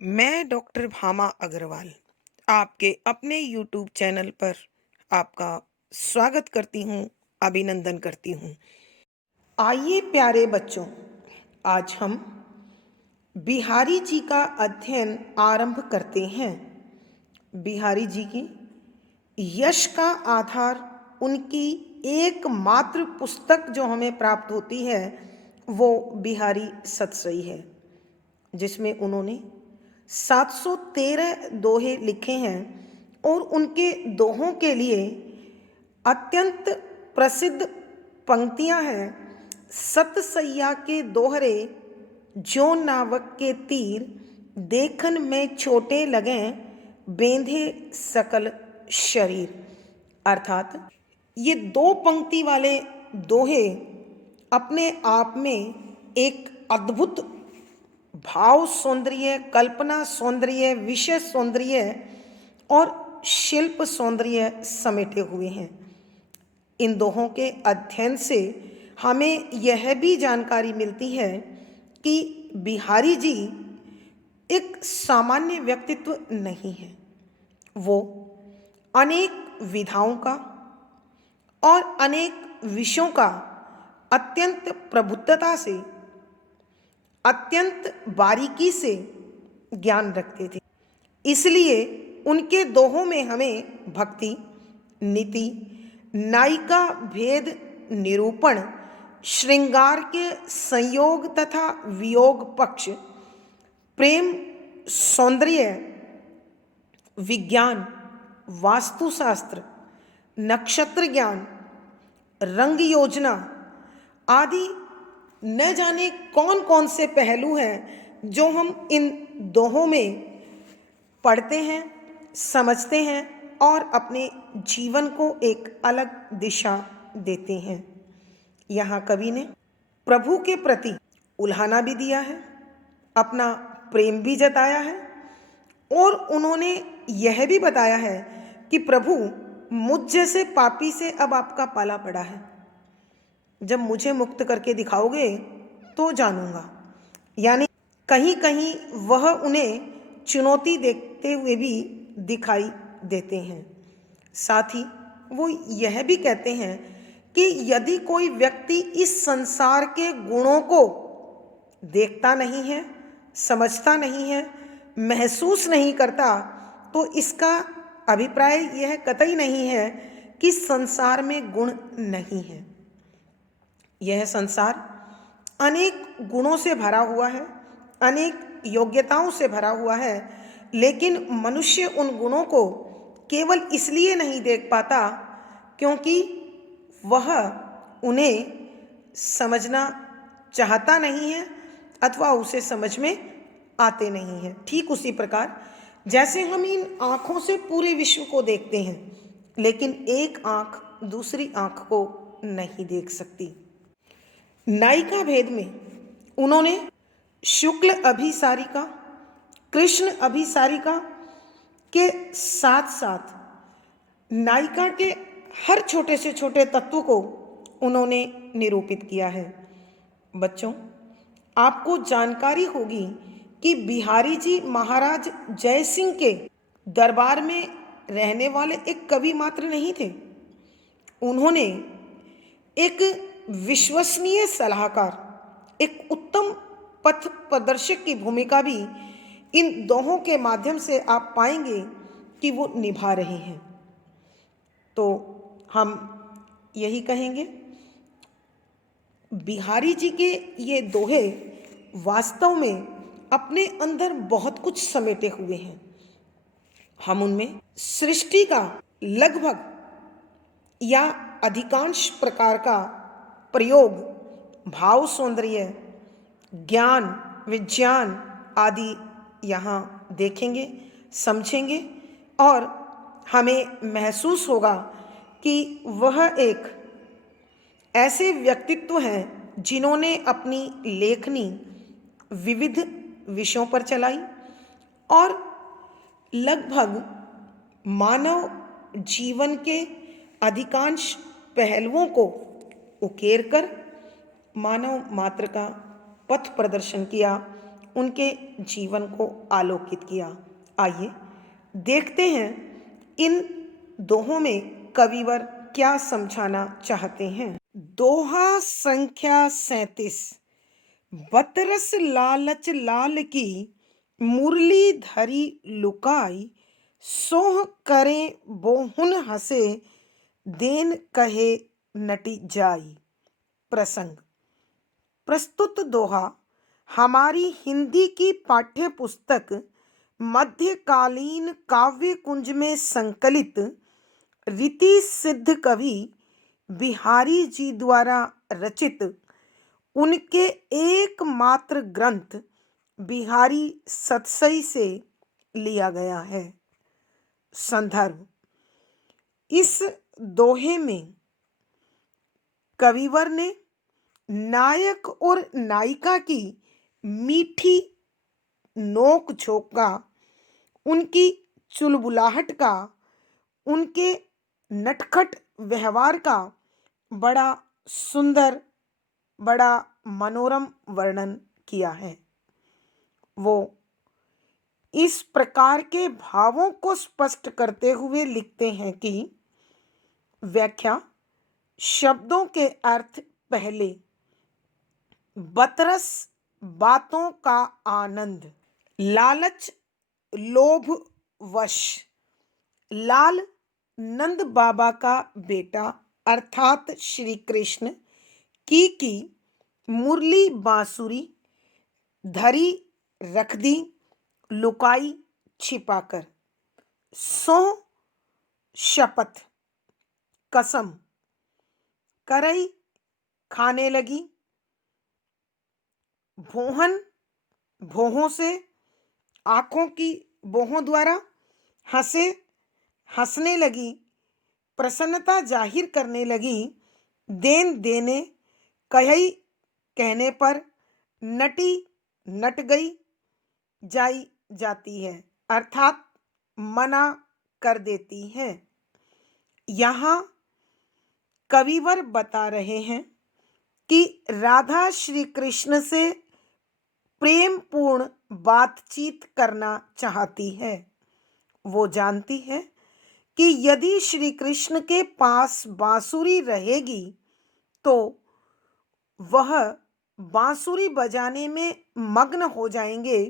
मैं डॉक्टर भामा अग्रवाल आपके अपने यूट्यूब चैनल पर आपका स्वागत करती हूँ, अभिनंदन करती हूँ। आइए प्यारे बच्चों, आज हम बिहारी जी का अध्ययन आरंभ करते हैं। बिहारी जी की यश का आधार उनकी एकमात्र पुस्तक जो हमें प्राप्त होती है वो बिहारी सतसई है, जिसमें उन्होंने 713 दोहे लिखे हैं और उनके दोहों के लिए अत्यंत प्रसिद्ध पंक्तियां हैं। सतसैया के दोहरे जो नावक के तीर, देखन में छोटे लगें बेंधे सकल शरीर। अर्थात ये दो पंक्ति वाले दोहे अपने आप में एक अद्भुत भाव सौंदर्य, कल्पना सौंदर्य, विषय सौंदर्य और शिल्प सौंदर्य समेटे हुए हैं। इन दोहों के अध्ययन से हमें यह भी जानकारी मिलती है कि बिहारी जी एक सामान्य व्यक्तित्व नहीं है। वो अनेक विधाओं का और अनेक विषयों का अत्यंत प्रबुद्धता से, अत्यंत बारीकी से ज्ञान रखते थे। इसलिए उनके दोहों में हमें भक्ति, नीति, नायिका भेद निरूपण, श्रृंगार के संयोग तथा वियोग पक्ष, प्रेम, सौंदर्य, विज्ञान, वास्तुशास्त्र, नक्षत्र ज्ञान, रंग योजना आदि न जाने कौन कौन से पहलू हैं जो हम इन दोहों में पढ़ते हैं, समझते हैं और अपने जीवन को एक अलग दिशा देते हैं। यहाँ कवि ने प्रभु के प्रति उल्हाना भी दिया है, अपना प्रेम भी जताया है और उन्होंने यह भी बताया है कि प्रभु, मुझ जैसे पापी से अब आपका पाला पड़ा है। जब मुझे मुक्त करके दिखाओगे तो जानूंगा। यानी कहीं कहीं वह उन्हें चुनौती देते हुए भी दिखाई देते हैं। साथ ही वो यह भी कहते हैं कि यदि कोई व्यक्ति इस संसार के गुणों को देखता नहीं है, समझता नहीं है, महसूस नहीं करता, तो इसका अभिप्राय यह कतई नहीं है कि संसार में गुण नहीं है। यह संसार अनेक गुणों से भरा हुआ है, अनेक योग्यताओं से भरा हुआ है, लेकिन मनुष्य उन गुणों को केवल इसलिए नहीं देख पाता क्योंकि वह उन्हें समझना चाहता नहीं है अथवा उसे समझ में आते नहीं हैं। ठीक उसी प्रकार जैसे हम इन आँखों से पूरे विश्व को देखते हैं, लेकिन एक आँख दूसरी आँख को नहीं देख सकती। नायिका भेद में उन्होंने शुक्ल अभिसारिका, कृष्ण अभिसारिका के साथ साथ नायिका के हर छोटे से छोटे तत्व को उन्होंने निरूपित किया है। बच्चों, आपको जानकारी होगी कि बिहारी जी महाराज जय सिंह के दरबार में रहने वाले एक कवि मात्र नहीं थे। उन्होंने एक विश्वसनीय सलाहकार, एक उत्तम पथ प्रदर्शक की भूमिका भी इन दोहों के माध्यम से आप पाएंगे कि वो निभा रहे हैं। तो हम यही कहेंगे, बिहारी जी के ये दोहे वास्तव में अपने अंदर बहुत कुछ समेटे हुए हैं। हम उनमें सृष्टि का लगभग या अधिकांश प्रकार का प्रयोग, भाव सौंदर्य, ज्ञान, विज्ञान आदि यहाँ देखेंगे, समझेंगे और हमें महसूस होगा कि वह एक ऐसे व्यक्तित्व हैं जिन्होंने अपनी लेखनी विविध विषयों पर चलाई और लगभग मानव जीवन के अधिकांश पहलुओं को उकेर कर मानव मात्र का पथ प्रदर्शन किया, उनके जीवन को आलोकित किया। आइए देखते हैं इन दोहों में कविवर क्या समझाना चाहते हैं। दोहा संख्या 37। बतरस लालच लाल की, मुरली धरी लुकाई, सोह करें बोहुन हंसे, देन कहे नटी जाई। प्रसंग। प्रस्तुत दोहा हमारी हिंदी की पाठ्य पुस्तक मध्यकालीन काव्य कुंज में संकलित रीति सिद्ध कवि बिहारी जी द्वारा रचित उनके एकमात्र ग्रंथ बिहारी सतसई से लिया गया है। संदर्भ। इस दोहे में कविवर ने नायक और नायिका की मीठी नोक झोंक का, उनकी चुलबुलाहट का, उनके नटखट व्यवहार का बड़ा सुंदर, बड़ा मनोरम वर्णन किया है। वो इस प्रकार के भावों को स्पष्ट करते हुए लिखते हैं कि व्याख्या। शब्दों के अर्थ पहले। बतरस बातों का आनंद। लालच लोभ वश। लाल नंद बाबा का बेटा अर्थात श्री कृष्ण की मुरली बांसुरी धरी रख दी, लुकाई छिपाकर। सो शपथ कसम। करई खाने लगी। भोहन भोहों से, आंखों की बोहों द्वारा। हंसे हंसने लगी, प्रसन्नता जाहिर करने लगी। देन देने, कही कहने पर। नटी नट गई, जाई जाती है, अर्थात मना कर देती है। यहाँ कविवर बता रहे हैं कि राधा श्री कृष्ण से प्रेम पूर्ण बातचीत करना चाहती है। वो जानती है कि यदि श्री कृष्ण के पास बांसुरी रहेगी तो वह बांसुरी बजाने में मग्न हो जाएंगे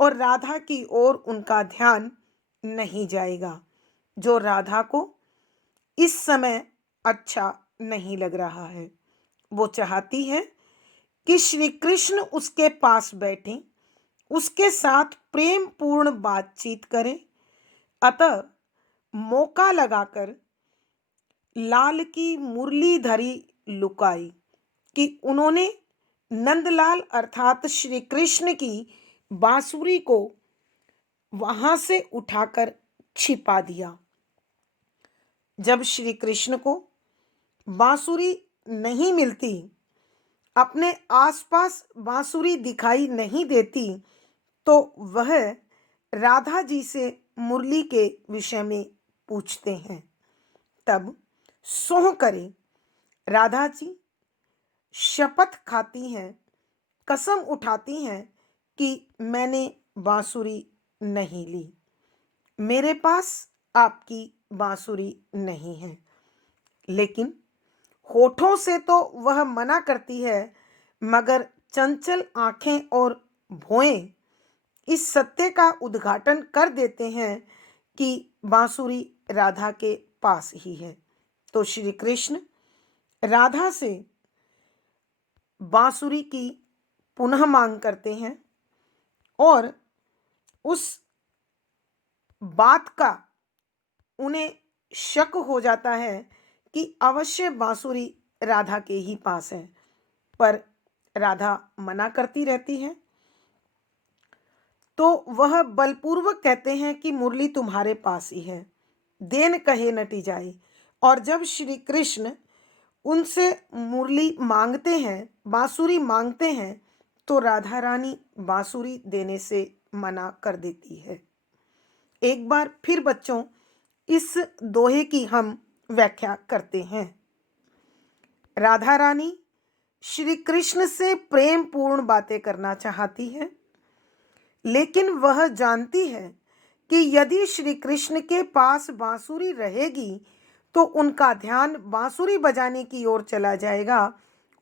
और राधा की ओर उनका ध्यान नहीं जाएगा, जो राधा को इस समय अच्छा नहीं लग रहा है। वो चाहती है कि श्री कृष्ण उसके पास बैठें, उसके साथ प्रेम पूर्ण बातचीत करें। अतः मौका लगाकर लाल की मुरली धरी लुकाई कि उन्होंने नंदलाल अर्थात श्री कृष्ण की बांसुरी को वहां से उठाकर छिपा दिया। जब श्री कृष्ण को बांसुरी नहीं मिलती, अपने आसपास बांसुरी दिखाई नहीं देती, तो वह राधा जी से मुरली के विषय में पूछते हैं। तब सोह करे राधा जी शपथ खाती हैं, कसम उठाती हैं कि मैंने बांसुरी नहीं ली, मेरे पास आपकी बांसुरी नहीं है। लेकिन होठों से तो वह मना करती है, मगर चंचल आंखें और भौएं इस सत्य का उद्घाटन कर देते हैं कि बांसुरी राधा के पास ही है। तो श्री कृष्ण राधा से बांसुरी की पुनः मांग करते हैं और उस बात का उन्हें शक हो जाता है कि अवश्य बांसुरी राधा के ही पास है, पर राधा मना करती रहती है। तो वह बलपूर्वक कहते हैं कि मुरली तुम्हारे पास ही है, देन कहे नटी जाए। और जब श्री कृष्ण उनसे मुरली मांगते हैं, बांसुरी मांगते हैं, तो राधा रानी बांसुरी देने से मना कर देती है। एक बार फिर बच्चों इस दोहे की हम व्याख्या करते हैं। राधा रानी श्री कृष्ण से प्रेम पूर्ण बातें करना चाहती है। लेकिन वह जानती है कि यदि श्री कृष्ण के पास बांसुरी रहेगी तो उनका ध्यान बांसुरी बजाने की ओर चला जाएगा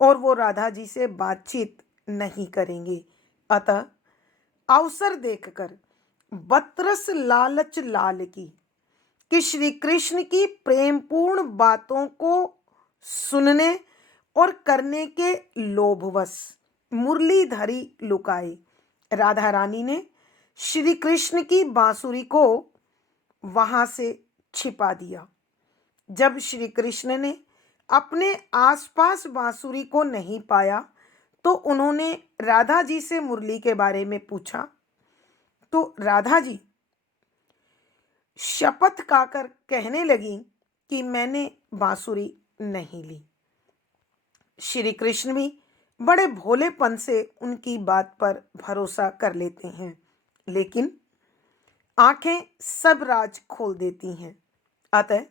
और वो राधा जी से बातचीत नहीं करेंगे। अतः अवसर देखकर बतरस लालच लाल की कि श्री कृष्ण की प्रेमपूर्ण बातों को सुनने और करने के लोभवश मुरलीधरी लुकाए राधा रानी ने श्री कृष्ण की बांसुरी को वहां से छिपा दिया। जब श्री कृष्ण ने अपने आसपास बांसुरी को नहीं पाया तो उन्होंने राधा जी से मुरली के बारे में पूछा। तो राधा जी शपथ खाकर कहने लगी कि मैंने बांसुरी नहीं ली। श्री कृष्ण भी बड़े भोलेपन से उनकी बात पर भरोसा कर लेते हैं, लेकिन आंखें सब राज खोल देती हैं। अतः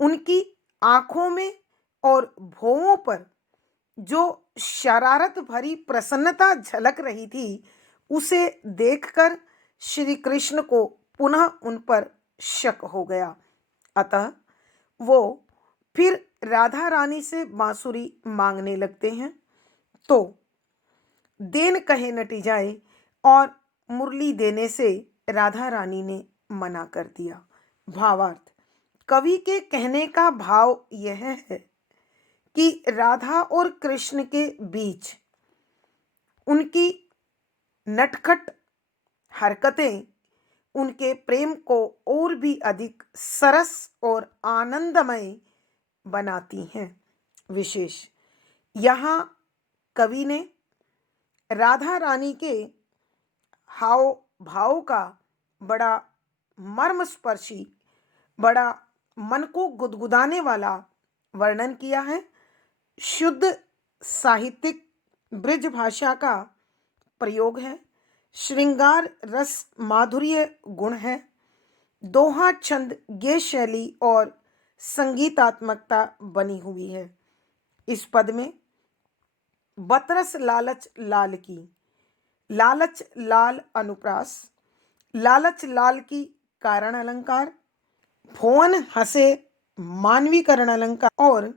उनकी आंखों में और भौहों पर जो शरारत भरी प्रसन्नता झलक रही थी उसे देखकर श्री कृष्ण को पुनः उन पर शक हो गया। अतः वो फिर राधा रानी से बांसुरी मांगने लगते हैं। तो देन कहे नटी जाए और मुरली देने से राधा रानी ने मना कर दिया। भावार्थ, कवि के कहने का भाव यह है कि राधा और कृष्ण के बीच उनकी नटखट हरकतें उनके प्रेम को और भी अधिक सरस और आनंदमय बनाती हैं। विशेष यहाँ कवि ने राधा रानी के हाव भाव का बड़ा मर्मस्पर्शी, बड़ा मन को गुदगुदाने वाला वर्णन किया है। शुद्ध साहित्यिक ब्रज भाषा का प्रयोग है, श्रृंगार रस माधुर्य गुण है, दोहा छंद गेय शैली और संगीतात्मकता बनी हुई है। इस पद में बतरस लालच लाल की, लालच लाल अनुप्रास, लालच लाल की कारण अलंकार, भुवन हसे मानवीकरण अलंकार और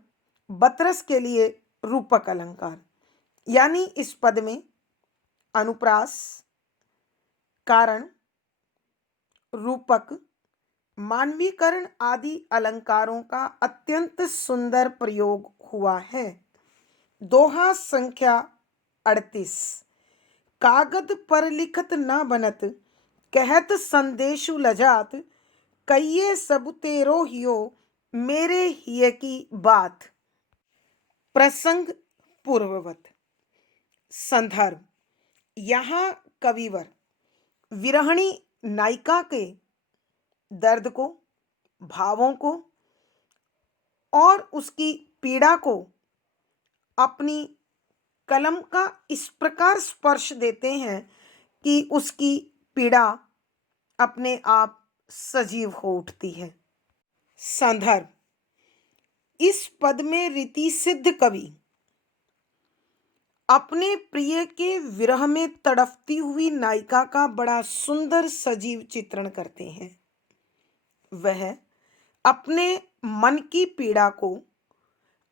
बतरस के लिए रूपक अलंकार, यानी इस पद में अनुप्रास, कारण, रूपक, मानवीकरण आदि अलंकारों का अत्यंत सुंदर प्रयोग हुआ है। दोहा संख्या 38। कागद पर लिखत ना बनत, कहत संदेशु लजात, कहिए सब तेरो हियो, मेरे हिय की बात। प्रसंग पूर्ववत। संदर्भ, यहाँ कविवर विरहणी नायिका के दर्द को, भावों को और उसकी पीड़ा को अपनी कलम का इस प्रकार स्पर्श देते हैं कि उसकी पीड़ा अपने आप सजीव हो उठती है। संदर्भ, इस पद में रीति सिद्ध कवि अपने प्रिय के विरह में तड़पती हुई नायिका का बड़ा सुंदर सजीव चित्रण करते हैं। वह अपने मन की पीड़ा को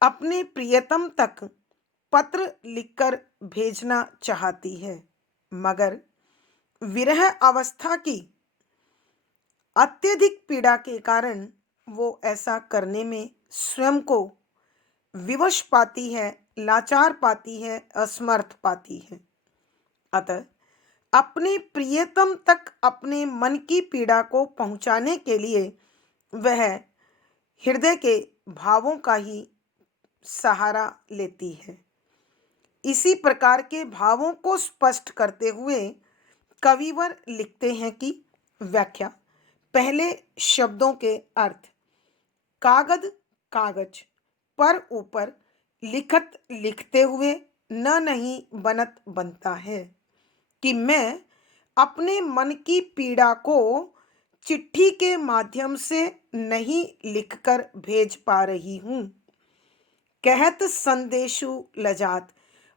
अपने प्रियतम तक पत्र लिखकर भेजना चाहती है, मगर विरह अवस्था की अत्यधिक पीड़ा के कारण वो ऐसा करने में स्वयं को विवश पाती है, लाचार पाती है, असमर्थ पाती है। अतः अपने प्रियतम तक अपने मन की पीड़ा को पहुंचाने के लिए वह हृदय के भावों का ही सहारा लेती है। इसी प्रकार के भावों को स्पष्ट करते हुए कविवर लिखते हैं कि व्याख्या, पहले शब्दों के अर्थ। कागद कागज पर ऊपर, लिखत लिखते हुए, न नहीं बनत बनता है कि मैं अपने मन की पीड़ा को चिट्ठी के माध्यम से नहीं लिखकर भेज पा रही हूँ। कहत संदेशु लजात,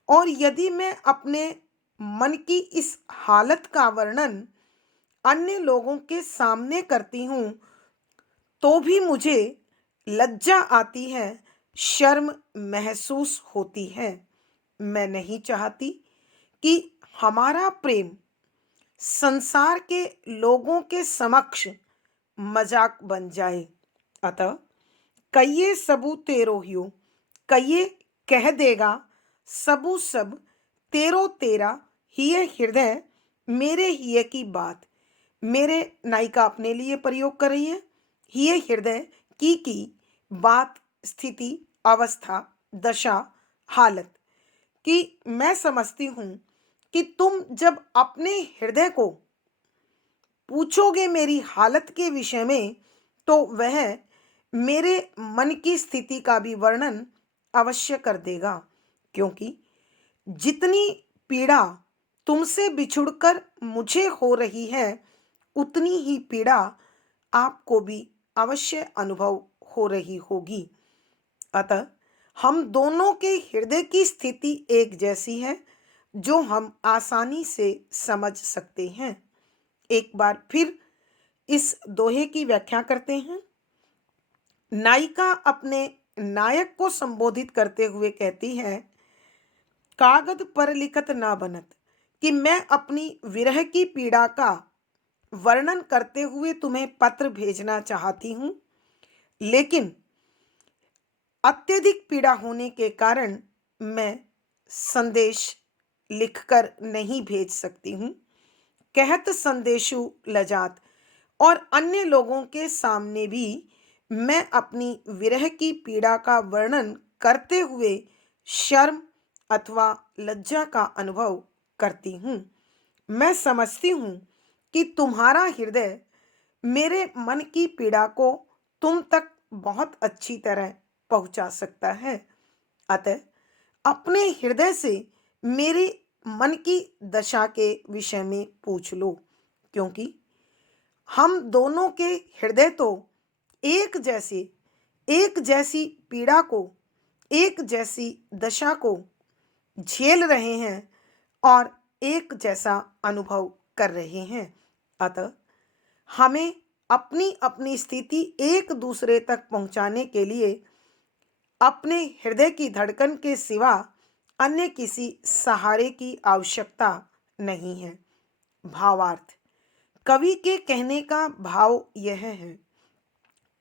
और यदि मैं अपने मन की इस हालत का वर्णन अन्य लोगों के सामने करती हूँ तो भी मुझे लज्जा आती है, शर्म महसूस होती है। मैं नहीं चाहती कि हमारा प्रेम संसार के लोगों के समक्ष मजाक बन जाए। अतः कहिए सबू तेरो ह्यो, कहिए कह देगा सबू सब, तेरो तेरा हिय हृदय, मेरे हिय की बात। मेरे नायिका अपने लिए प्रयोग कर रही है। हिय हृदय की बात, स्थिति, अवस्था, दशा, हालत। कि मैं समझती हूँ कि तुम जब अपने हृदय को पूछोगे मेरी हालत के विषय में, तो वह मेरे मन की स्थिति का भी वर्णन अवश्य कर देगा। क्योंकि जितनी पीड़ा तुमसे बिछुड़कर मुझे हो रही है, उतनी ही पीड़ा आपको भी अवश्य अनुभव हो रही होगी। अतः हम दोनों के हृदय की स्थिति एक जैसी है, जो हम आसानी से समझ सकते हैं। एक बार फिर इस दोहे की व्याख्या करते हैं। नायिका अपने नायक को संबोधित करते हुए कहती है, कागज पर लिखत ना बनत, कि मैं अपनी विरह की पीड़ा का वर्णन करते हुए तुम्हें पत्र भेजना चाहती हूं, लेकिन अत्यधिक पीड़ा होने के कारण मैं संदेश लिखकर नहीं भेज सकती हूँ। कहत संदेशु लजात, और अन्य लोगों के सामने भी मैं अपनी विरह की पीड़ा का वर्णन करते हुए शर्म अथवा लज्जा का अनुभव करती हूँ। मैं समझती हूँ कि तुम्हारा हृदय मेरे मन की पीड़ा को तुम तक बहुत अच्छी तरह पहुंचा सकता है। अतः अपने हृदय से मेरे मन की दशा के विषय में पूछ लो, क्योंकि हम दोनों के हृदय तो एक जैसे, एक जैसी पीड़ा को, एक जैसी दशा को झेल रहे हैं और एक जैसा अनुभव कर रहे हैं। अतः हमें अपनी अपनी स्थिति एक दूसरे तक पहुंचाने के लिए अपने हृदय की धड़कन के सिवा अन्य किसी सहारे की आवश्यकता नहीं है। भावार्थ, कवि के कहने का भाव यह है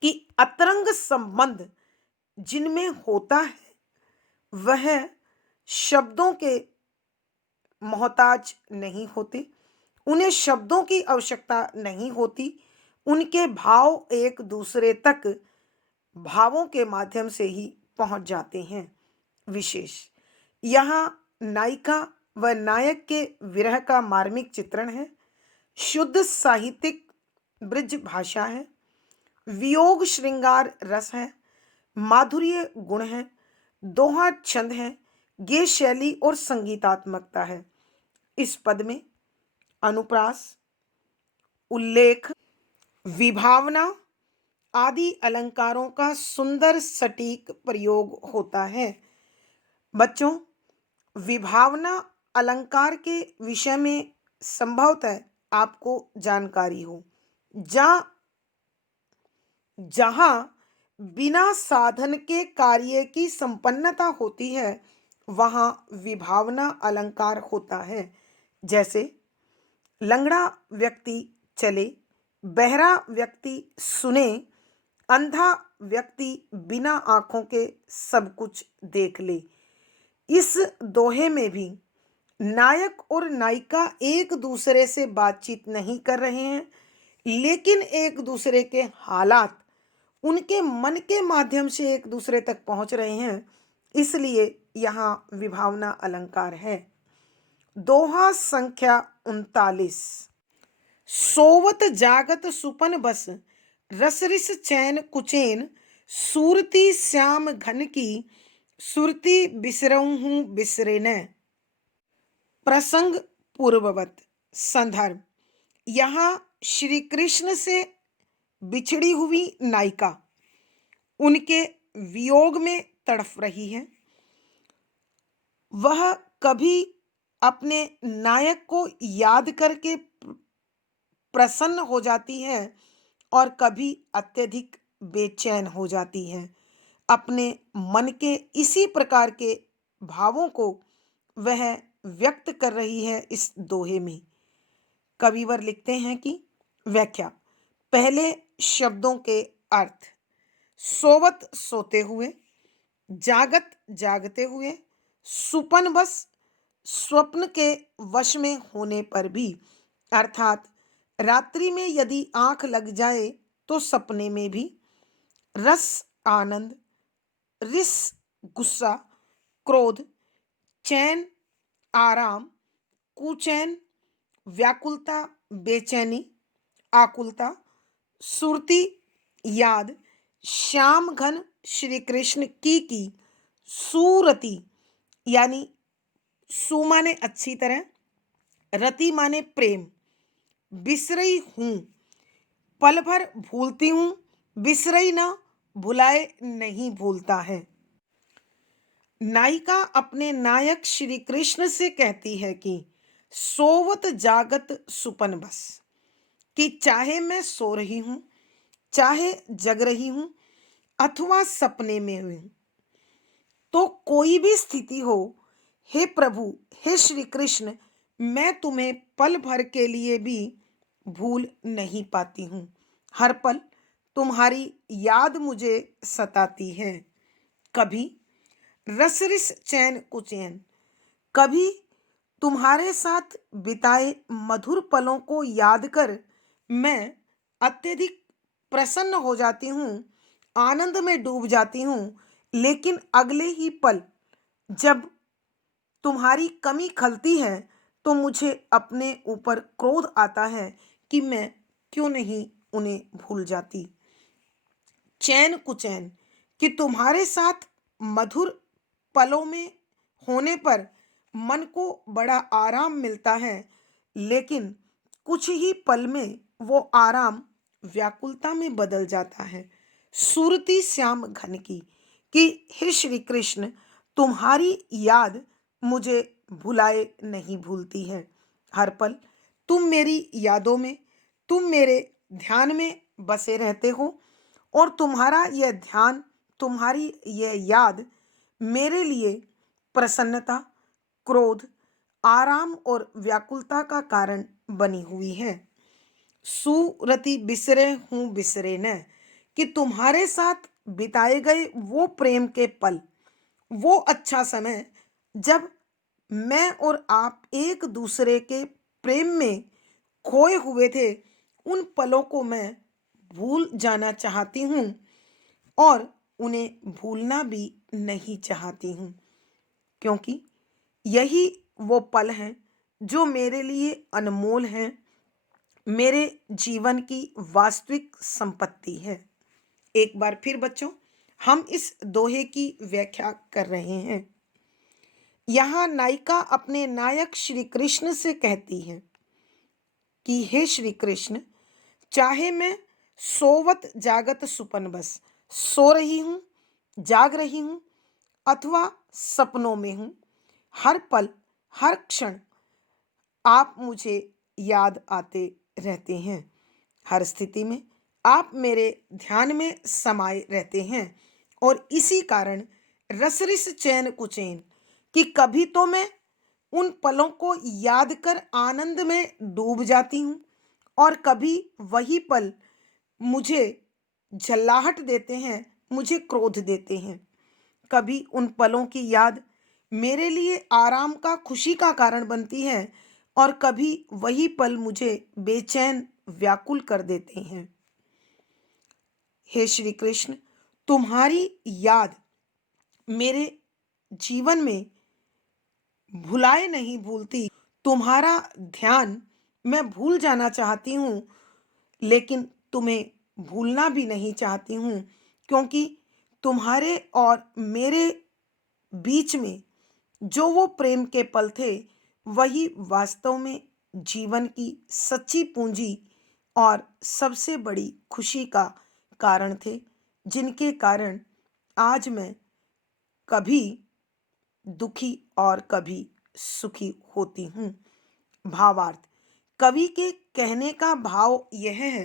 कि अतरंग संबंध जिनमें होता है, वह शब्दों के मोहताज नहीं होते, उन्हें शब्दों की आवश्यकता नहीं होती। उनके भाव एक दूसरे तक भावों के माध्यम से ही पहुंच जाते हैं। विशेष यहाँ नायिका व नायक के विरह का मार्मिक चित्रण है। शुद्ध साहित्यिक ब्रज भाषा है, वियोग श्रृंगार रस है, माधुर्य गुण है, दोहा छंद है, गे शैली और संगीतात्मकता है। इस पद में अनुप्रास, उल्लेख, विभावना आदि अलंकारों का सुंदर सटीक प्रयोग होता है। बच्चों, विभावना अलंकार के विषय में संभवतः आपको जानकारी हो। जहाँ जहाँ बिना साधन के कार्य की संपन्नता होती है, वहाँ विभावना अलंकार होता है। जैसे लंगड़ा व्यक्ति चले, बहरा व्यक्ति सुने, अंधा व्यक्ति बिना आंखों के सब कुछ देख ले। इस दोहे में भी नायक और नायिका एक दूसरे से बातचीत नहीं कर रहे हैं, लेकिन एक दूसरे के हालात उनके मन के माध्यम से एक दूसरे तक पहुंच रहे हैं, इसलिए यहाँ विभावना अलंकार है। दोहा संख्या 39। सोवत जागत सुपन बस, रसरिस चैन कुचैन, सूरती श्याम घन की, सुरती बिसरऊँ बिसरे न। प्रसंग पूर्ववत। संदर्भ, यहाँ श्री कृष्ण से बिछड़ी हुई नायिका उनके वियोग में तड़फ रही है। वह कभी अपने नायक को याद करके प्रसन्न हो जाती है और कभी अत्यधिक बेचैन हो जाती है। अपने मन के इसी प्रकार के भावों को वह व्यक्त कर रही है इस दोहे में। कविवर लिखते हैं कि व्याख्या। पहले शब्दों के अर्थ। सोवत सोते हुए, जागत जागते हुए, सुपन बस स्वप्न के वश में होने पर भी, अर्थात रात्रि में यदि आंख लग जाए तो सपने में भी, रस आनंद, रिस गुस्सा, क्रोध, चैन आराम, कुचैन, व्याकुलता बेचैनी, आकुलता, सुरती याद, श्याम घन श्री कृष्ण की सूरति, यानी सु माने अच्छी तरह, रति माने प्रेम, बिसरई हूँ, पल भर भूलती हूँ, बिसरई ना भुलाए नहीं भूलता है। नायिका अपने नायक श्री कृष्ण से कहती है कि सोवत जागत सुपन बस, कि चाहे मैं सो रही हूं, चाहे जग रही हूं, अथवा सपने में हूं, तो कोई भी स्थिति हो, हे प्रभु, हे श्री कृष्ण, मैं तुम्हें पल भर के लिए भी भूल नहीं पाती हूँ। हर पल तुम्हारी याद मुझे सताती है। कभी रसरिस चैन कुचैन, कभी तुम्हारे साथ बिताए मधुर पलों को याद कर मैं अत्यधिक प्रसन्न हो जाती हूँ, आनंद में डूब जाती हूँ, लेकिन अगले ही पल जब तुम्हारी कमी खलती है तो मुझे अपने ऊपर क्रोध आता है कि मैं क्यों नहीं उन्हें भूल जाती। चैन कुचैन, कि तुम्हारे साथ मधुर पलों में होने पर मन को बड़ा आराम मिलता है, लेकिन कुछ ही पल में वो आराम व्याकुलता में बदल जाता है। सुरती श्याम घन की, कि हे श्री कृष्ण, तुम्हारी याद मुझे भुलाए नहीं भूलती है। हर पल तुम मेरी यादों में, तुम मेरे ध्यान में बसे रहते हो, और तुम्हारा यह ध्यान, तुम्हारी यह याद मेरे लिए प्रसन्नता, क्रोध, आराम और व्याकुलता का कारण बनी हुई है। सुरति बिसरे हूँ बिसरे न, कि तुम्हारे साथ बिताए गए वो प्रेम के पल, वो अच्छा समय जब मैं और आप एक दूसरे के प्रेम में खोए हुए थे, उन पलों को मैं भूल जाना चाहती हूँ और उन्हें भूलना भी नहीं चाहती हूँ, क्योंकि यही वो पल हैं जो मेरे लिए अनमोल हैं, मेरे जीवन की वास्तविक संपत्ति है। एक बार फिर बच्चों, हम इस दोहे की व्याख्या कर रहे हैं। यहाँ नायिका अपने नायक श्री कृष्ण से कहती है कि हे श्री कृष्ण, चाहे मैं सोवत जागत सुपन बस, सो रही हूँ, जाग रही हूँ, अथवा सपनों में हूँ, हर पल हर क्षण आप मुझे याद आते रहते हैं। हर स्थिति में आप मेरे ध्यान में समाये रहते हैं, और इसी कारण रसरिस चैन कुचैन, कि कभी तो मैं उन पलों को याद कर आनंद में डूब जाती हूँ, और कभी वही पल मुझे झल्लाहट देते हैं, मुझे क्रोध देते हैं। कभी उन पलों की याद मेरे लिए आराम का, खुशी का कारण बनती है, और कभी वही पल मुझे बेचैन, व्याकुल कर देते हैं। हे श्री कृष्ण, तुम्हारी याद मेरे जीवन में भुलाए नहीं भूलती। तुम्हारा ध्यान मैं भूल जाना चाहती हूँ, लेकिन तुम्हें भूलना भी नहीं चाहती हूँ, क्योंकि तुम्हारे और मेरे बीच में जो वो प्रेम के पल थे, वही वास्तव में जीवन की सच्ची पूंजी और सबसे बड़ी खुशी का कारण थे, जिनके कारण आज मैं कभी दुखी और कभी सुखी होती हूँ। भावार्थ, कवि के कहने का भाव यह है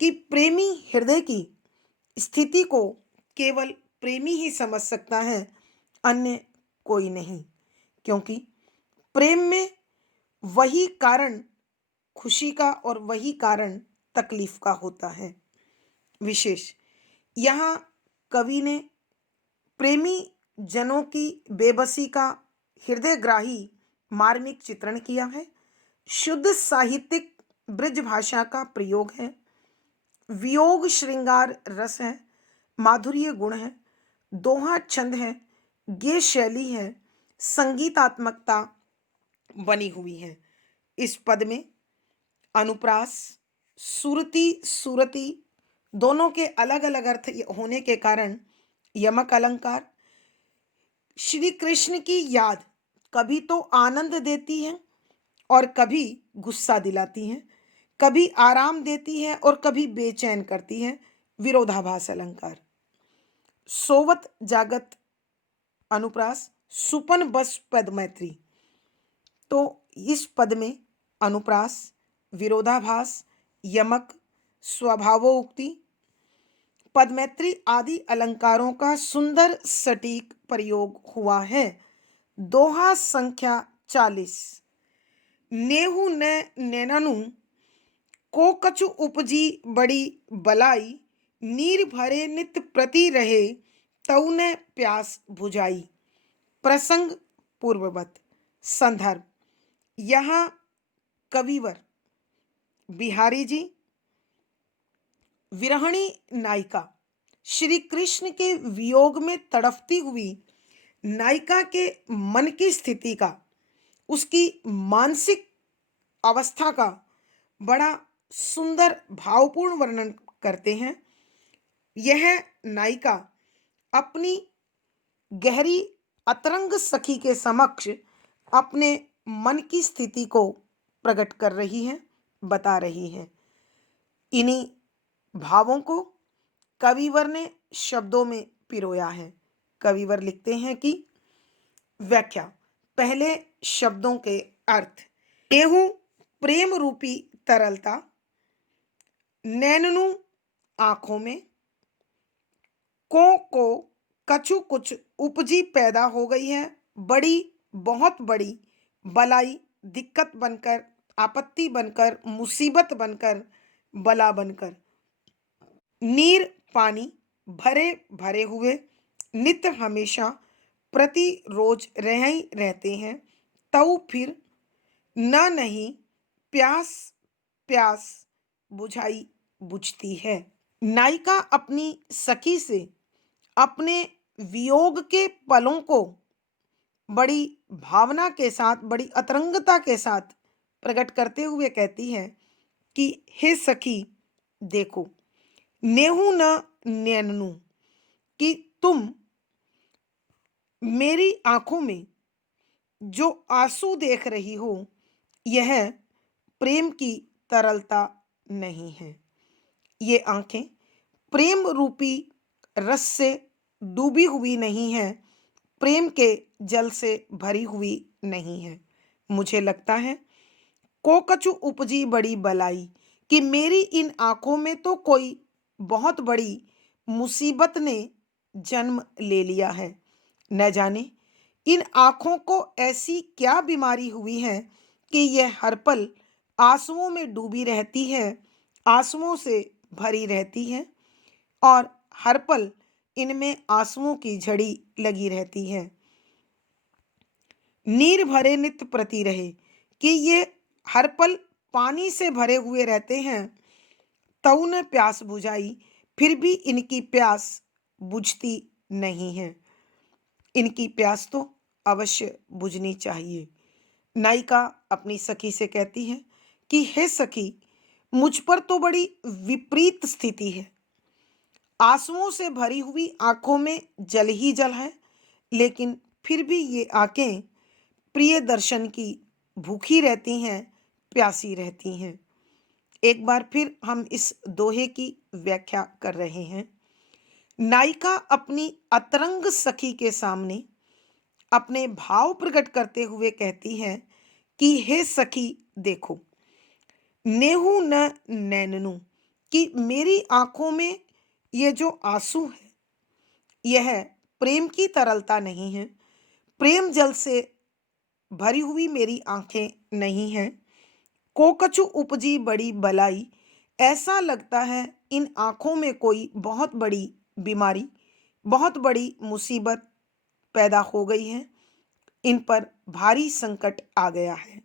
कि प्रेमी हृदय की स्थिति को केवल प्रेमी ही समझ सकता है, अन्य कोई नहीं। क्योंकि प्रेम में वही कारण खुशी का और वही कारण तकलीफ का होता है। विशेष यहाँ कवि ने प्रेमी जनों की बेबसी का हृदयग्राही मार्मिक चित्रण किया है। शुद्ध साहित्यिक ब्रज भाषा का प्रयोग है। वियोग श्रृंगार रस है, माधुर्य गुण है, दोहा छंद है, गेय शैली है, संगीतात्मकता बनी हुई है। इस पद में अनुप्रास, सुरति, सुरति दोनों के अलग अलग अर्थ होने के कारण यमक अलंकार श्री कृष्ण की याद कभी तो आनंद देती है और कभी गुस्सा दिलाती है, कभी आराम देती है और कभी बेचैन करती है। विरोधाभास अलंकार सोवत जागत अनुप्रास सुपन बस पद मैत्री। तो इस पद में अनुप्रास, विरोधाभास, यमक, स्वभावोक्ति, पदमैत्री आदि अलंकारों का सुंदर सटीक प्रयोग हुआ है। दोहा संख्या 40। नेहु न नैननु को कछु उपजी बड़ी बलाई, नीर भरे नित प्रति रहे तऊ न प्यास बुझाई। प्रसंग पूर्ववत। संदर्भ, यहाँ कविवर बिहारी जी विरहणी नायिका श्री कृष्ण के वियोग में तड़पती हुई नायिका के मन की स्थिति का, उसकी मानसिक अवस्था का बड़ा सुंदर भावपूर्ण वर्णन करते हैं। यह नायिका अपनी गहरी अतरंग सखी के समक्ष अपने मन की स्थिति को प्रकट कर रही है, बता रही है। इन्हीं भावों को कविवर ने शब्दों में पिरोया है। कविवर लिखते हैं कि व्याख्या, पहले शब्दों के अर्थ। एहू प्रेम रूपी तरलता, नैननु आंखों में, को कछु कुछ उपजी पैदा हो गई है, बड़ी बहुत बड़ी, बलाई दिक्कत बनकर, आपत्ति बनकर, मुसीबत बनकर, बला बनकर, नीर पानी भरे भरे हुए, नित हमेशा, प्रति रोज रह ही रहते हैं, तऊ फिर न नहीं, प्यास प्यास बुझाई बुझती है। नायिका अपनी सखी से अपने वियोग के पलों को बड़ी भावना के साथ, बड़ी अतरंगता के साथ प्रकट करते हुए कहती है कि हे सखी देखो, नेहू न नैननु, कि तुम मेरी आंखों में जो आंसू देख रही हो, यह प्रेम की तरलता नहीं है। ये आंखें प्रेम रूपी रस से डूबी हुई नहीं है, प्रेम के जल से भरी हुई नहीं है। मुझे लगता है को कछु उपजी बड़ी बलाई, कि मेरी इन आंखों में तो कोई बहुत बड़ी मुसीबत ने जन्म ले लिया है। न जाने इन आंखों को ऐसी क्या बीमारी हुई है कि यह हर पल आंसुओं में डूबी रहती है, आंसुओं से भरी रहती है और हर पल इनमें आंसुओं की झड़ी लगी रहती है। नीर भरे नित प्रति रहे, कि ये हर पल पानी से भरे हुए रहते हैं। तऊ ने प्यास बुझाई, फिर भी इनकी प्यास बुझती नहीं है। इनकी प्यास तो अवश्य बुझनी चाहिए। नायिका अपनी सखी से कहती है कि हे सखी, मुझ पर तो बड़ी विपरीत स्थिति है। आंसुओं से भरी हुई आंखों में जल ही जल है, लेकिन फिर भी ये आंखें प्रिय दर्शन की भूखी रहती हैं, प्यासी रहती हैं। एक बार फिर हम इस दोहे की व्याख्या कर रहे हैं। नायिका अपनी अतरंग सखी के सामने अपने भाव प्रकट करते हुए कहती है कि हे सखी देखो, नेहू न नैननू, कि मेरी आंखों में ये जो आंसू है यह प्रेम की तरलता नहीं है, प्रेम जल से भरी हुई मेरी आंखें नहीं हैं। कोकछु उपजी बड़ी बलाई, ऐसा लगता है इन आंखों में कोई बहुत बड़ी बीमारी, बहुत बड़ी मुसीबत पैदा हो गई है, इन पर भारी संकट आ गया है।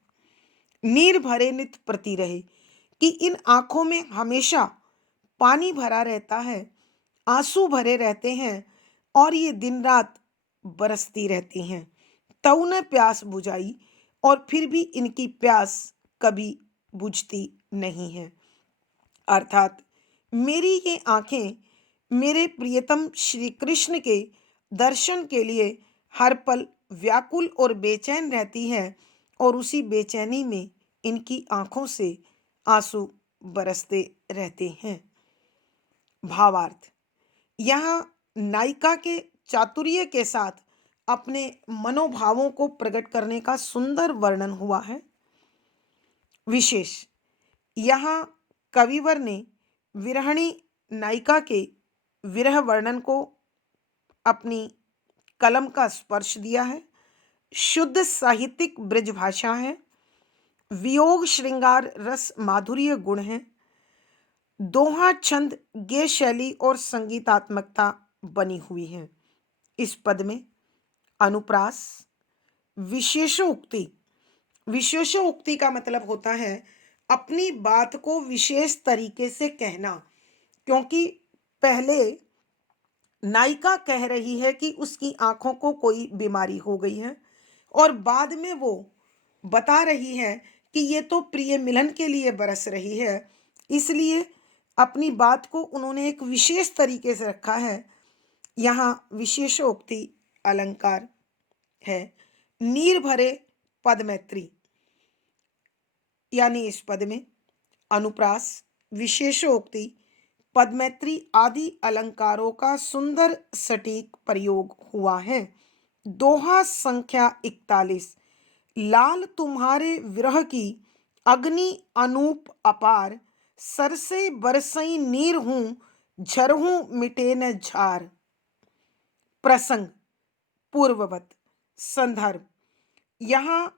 नीर भरे नित प्रति रहे, कि इन आंखों में हमेशा पानी भरा रहता है, आंसू भरे रहते हैं और ये दिन रात बरसती रहती हैं। तऊ ने प्यास बुझाई, और फिर भी इनकी प्यास कभी बुझती नहीं है। अर्थात मेरी ये आंखें मेरे प्रियतम श्री कृष्ण के दर्शन के लिए हर पल व्याकुल और बेचैन रहती हैं, और उसी बेचैनी में इनकी आंखों से आंसू बरसते रहते हैं। भावार्थ, यहाँ नायिका के चातुर्य के साथ अपने मनोभावों को प्रकट करने का सुंदर वर्णन हुआ है। विशेष, यहाँ कविवर ने विरहणी नायिका के विरह वर्णन को अपनी कलम का स्पर्श दिया है। शुद्ध साहित्यिक ब्रज भाषा है, वियोग श्रृंगार रस माधुर्य गुण है, दोहा छंद गेय शैली और संगीतात्मकता बनी हुई है। इस पद में अनुप्रास, विशेषोक्ति, विशेषोक्ति का मतलब होता है अपनी बात को विशेष तरीके से कहना, क्योंकि पहले नायिका कह रही है कि उसकी आंखों को कोई बीमारी हो गई है, और बाद में वो बता रही है कि ये तो प्रिय मिलन के लिए बरस रही है, इसलिए अपनी बात को उन्होंने एक विशेष तरीके से रखा है। यहाँ विशेषोक्ति अलंकार है। नीर भरे पद मैत्री, यानी इस पद में अनुप्रास, विशेषोक्ति, पदमैत्री आदि अलंकारों का सुंदर सटीक प्रयोग हुआ है। दोहा संख्या 41, लाल तुम्हारे विरह की अग्नि अनूप अपार, सरसे बरसई नीर हूं झरहूं मिटे न झार। प्रसंग पूर्ववत। संदर्भ, यहाँ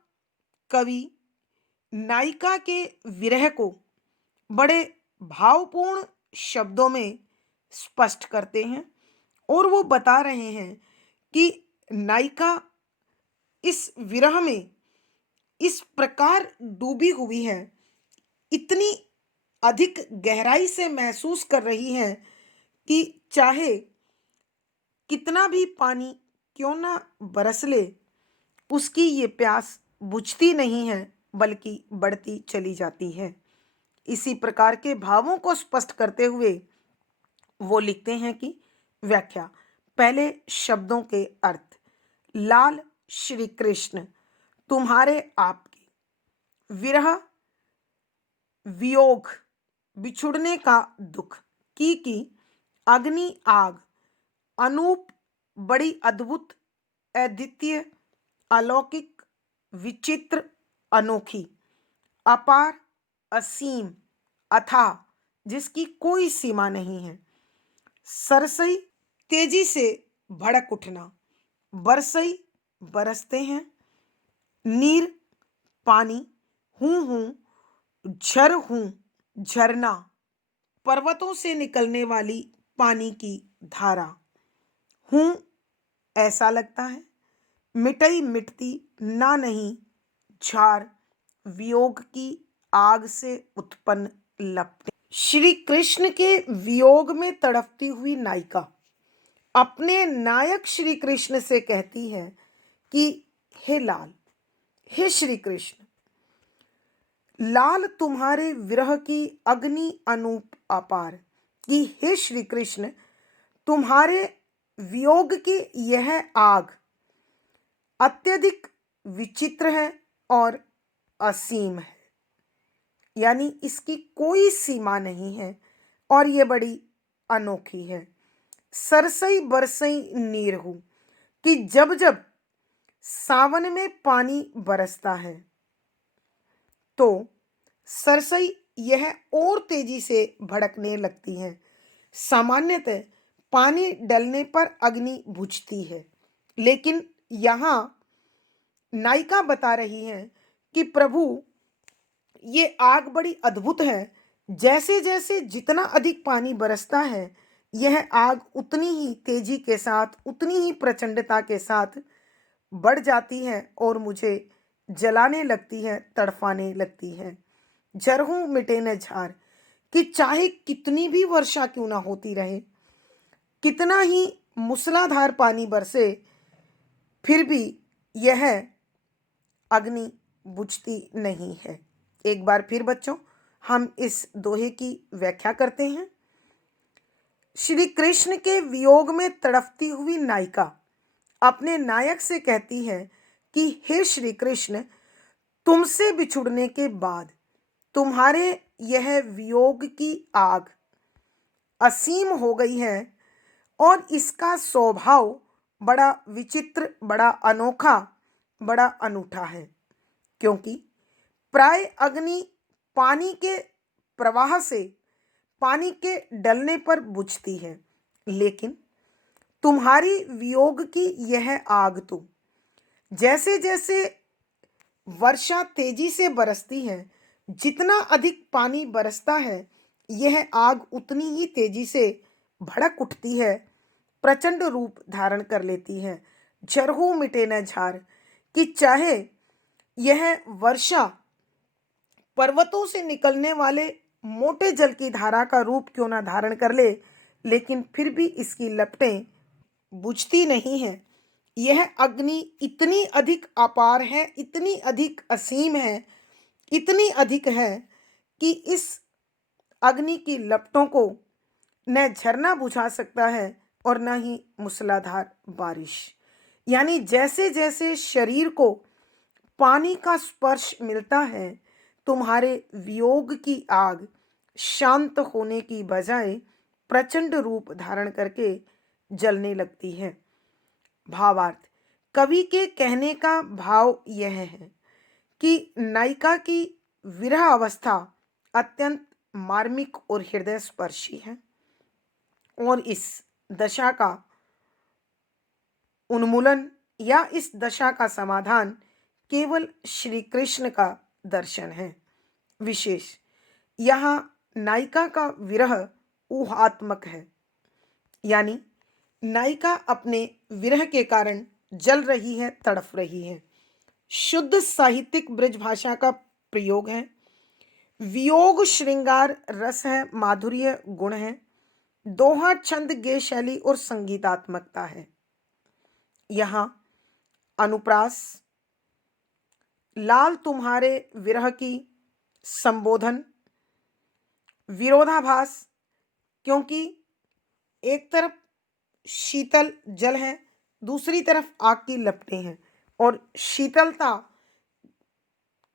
कवि नायिका के विरह को बड़े भावपूर्ण शब्दों में स्पष्ट करते हैं, और वो बता रहे हैं कि नायिका इस विरह में इस प्रकार डूबी हुई है, इतनी अधिक गहराई से महसूस कर रही है कि चाहे कितना भी पानी क्यों ना बरस ले, उसकी ये प्यास बुझती नहीं है, बल्कि बढ़ती चली जाती है। इसी प्रकार के भावों को स्पष्ट करते हुए वो लिखते हैं कि व्याख्या, पहले शब्दों के अर्थ। लाल श्री कृष्ण तुम्हारे आपके, विरह वियोग बिछुड़ने का दुख, की अग्नि आग, अनूप बड़ी अद्भुत अद्वितीय अलौकिक विचित्र अनोखी, अपार असीम अथाह जिसकी कोई सीमा नहीं है, सरसई तेजी से भड़क उठना, बरसई बरसते हैं, नीर पानी, हूं झर हूं झरना, पर्वतों से निकलने वाली पानी की धारा, हूं ऐसा लगता है, मिटई मिटती ना नहीं झार, वियोग की आग से उत्पन्न लपटें। श्री कृष्ण के वियोग में तड़पती हुई नायिका अपने नायक श्री कृष्ण से कहती है कि हे लाल, हे श्री कृष्ण, लाल तुम्हारे विरह की अग्नि अनूप अपार, कि हे श्री कृष्ण तुम्हारे वियोग की यह आग अत्यधिक विचित्र है और असीम है, यानी इसकी कोई सीमा नहीं है और ये बड़ी अनोखी है। सरसई बरसई नीर हूं, कि जब जब सावन में पानी बरसता है तो सरसई यह और तेजी से भड़कने लगती है। सामान्यतः पानी डलने पर अग्नि बुझती है, लेकिन यहाँ नायिका बता रही है कि प्रभु, ये आग बड़ी अद्भुत है। जैसे जैसे जितना अधिक पानी बरसता है, यह आग उतनी ही तेजी के साथ, उतनी ही प्रचंडता के साथ बढ़ जाती है और मुझे जलाने लगती है, तड़फाने लगती है। जरहूं मिटे न झार, कि चाहे कितनी भी वर्षा क्यों ना होती रहे, कितना ही मूसलाधार पानी बरसे, फिर भी यह अग्नि बुझती नहीं है। एक बार फिर बच्चों, हम इस दोहे की व्याख्या करते हैं। श्री कृष्ण के वियोग में तड़पती हुई नायिका अपने नायक से कहती है कि हे श्री कृष्ण, तुमसे बिछुड़ने के बाद तुम्हारे यह वियोग की आग असीम हो गई है और इसका स्वभाव बड़ा विचित्र, बड़ा अनोखा, बड़ा अनूठा है, क्योंकि प्राय अग्नि पानी के प्रवाह से, पानी के डलने पर बुझती है, लेकिन तुम्हारी वियोग की यह आग तो जैसे जैसे वर्षा तेजी से बरसती है, जितना अधिक पानी बरसता है, यह आग उतनी ही तेजी से भड़क उठती है, प्रचंड रूप धारण कर लेती है। जरहू मिटे न झार, कि चाहे यह वर्षा पर्वतों से निकलने वाले मोटे जल की धारा का रूप क्यों ना धारण कर ले, लेकिन फिर भी इसकी लपटें बुझती नहीं हैं। यह अग्नि इतनी अधिक अपार है, इतनी अधिक असीम है, इतनी अधिक है कि इस अग्नि की लपटों को न झरना बुझा सकता है और न ही मूसलाधार बारिश। यानी जैसे जैसे शरीर को पानी का स्पर्श मिलता है, तुम्हारे वियोग की आग शांत होने की बजाय प्रचंड रूप धारण करके जलने लगती है। भावार्थ, कवि के कहने का भाव यह है कि नायिका की विरह अवस्था अत्यंत मार्मिक और हृदय स्पर्शी है और इस दशा का उन्मूलन या इस दशा का समाधान केवल श्री कृष्ण का दर्शन है। विशेष यहाँ नायिका का विरह ऊहात्मक है, यानी नायिका अपने विरह के कारण जल रही है, तड़फ रही है। शुद्ध साहित्यिक ब्रज भाषा का प्रयोग है। वियोग श्रृंगार रस है, माधुर्य गुण है, दोहा छंद गे शैली और संगीतात्मकता है। यहाँ अनुप्रास, लाल तुम्हारे विरह की संबोधन, विरोधाभास, क्योंकि एक तरफ शीतल जल है, दूसरी तरफ आग की लपटें हैं और शीतलता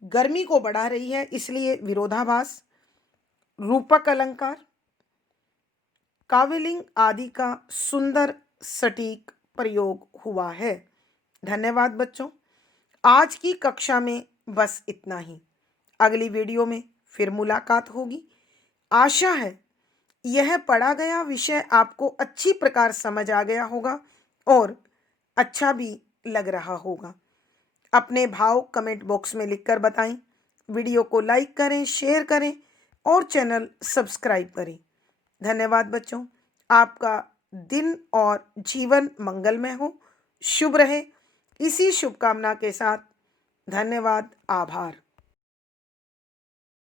गर्मी को बढ़ा रही है, इसलिए विरोधाभास। रूपक अलंकार, काव्यलिंग आदि का सुंदर सटीक प्रयोग हुआ है। धन्यवाद बच्चों। आज की कक्षा में बस इतना ही। अगली वीडियो में फिर मुलाकात होगी। आशा है यह पढ़ा गया विषय आपको अच्छी प्रकार समझ आ गया होगा और अच्छा भी लग रहा होगा। अपने भाव कमेंट बॉक्स में लिखकर बताएं। वीडियो को लाइक करें, शेयर करें और चैनल सब्सक्राइब करें। धन्यवाद बच्चों। आपका दिन और जीवन मंगलमय हो, शुभ रहे, इसी शुभकामना के साथ धन्यवाद, आभार।